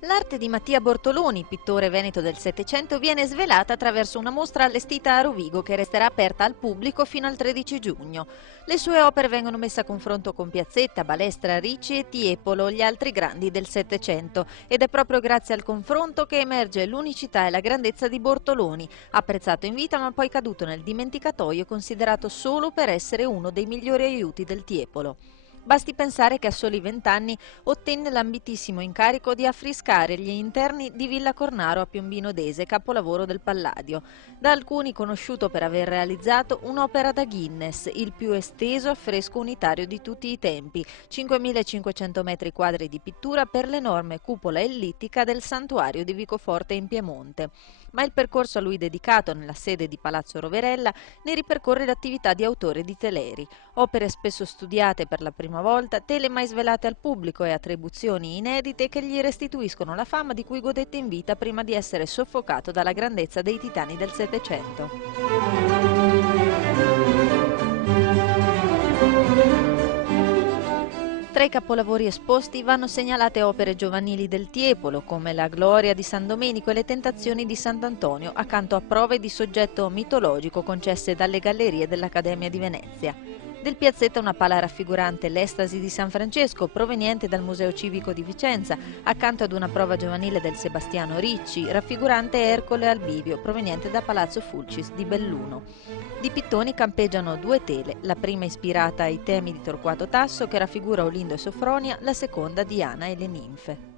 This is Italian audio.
L'arte di Mattia Bortoloni, pittore veneto del Settecento, viene svelata attraverso una mostra allestita a Rovigo che resterà aperta al pubblico fino al 13 giugno. Le sue opere vengono messe a confronto con Piazzetta, Balestra, Ricci e Tiepolo, gli altri grandi del Settecento, ed è proprio grazie al confronto che emerge l'unicità e la grandezza di Bortoloni, apprezzato in vita ma poi caduto nel dimenticatoio e considerato solo per essere uno dei migliori aiuti del Tiepolo. Basti pensare che a soli 20 anni ottenne l'ambitissimo incarico di affrescare gli interni di Villa Cornaro a Piombino Dese, capolavoro del Palladio, da alcuni conosciuto per aver realizzato un'opera da Guinness, il più esteso affresco unitario di tutti i tempi, 5.500 metri quadri di pittura per l'enorme cupola ellittica del santuario di Vicoforte in Piemonte. Ma il percorso a lui dedicato nella sede di Palazzo Roverella ne ripercorre l'attività di autore di Teleri, opere spesso studiate per la prima volta, tele mai svelate al pubblico e attribuzioni inedite che gli restituiscono la fama di cui godette in vita prima di essere soffocato dalla grandezza dei titani del Settecento. Tra i capolavori esposti vanno segnalate opere giovanili del Tiepolo, come la Gloria di San Domenico e le Tentazioni di Sant'Antonio, accanto a prove di soggetto mitologico concesse dalle gallerie dell'Accademia di Venezia. Del Piazzetta una pala raffigurante l'Estasi di San Francesco, proveniente dal Museo Civico di Vicenza, accanto ad una prova giovanile del Sebastiano Ricci, raffigurante Ercole al bivio, proveniente da Palazzo Fulcis di Belluno. Di Pittoni campeggiano due tele, la prima ispirata ai temi di Torquato Tasso che raffigura Olindo e Sofronia, la seconda Diana e le ninfe.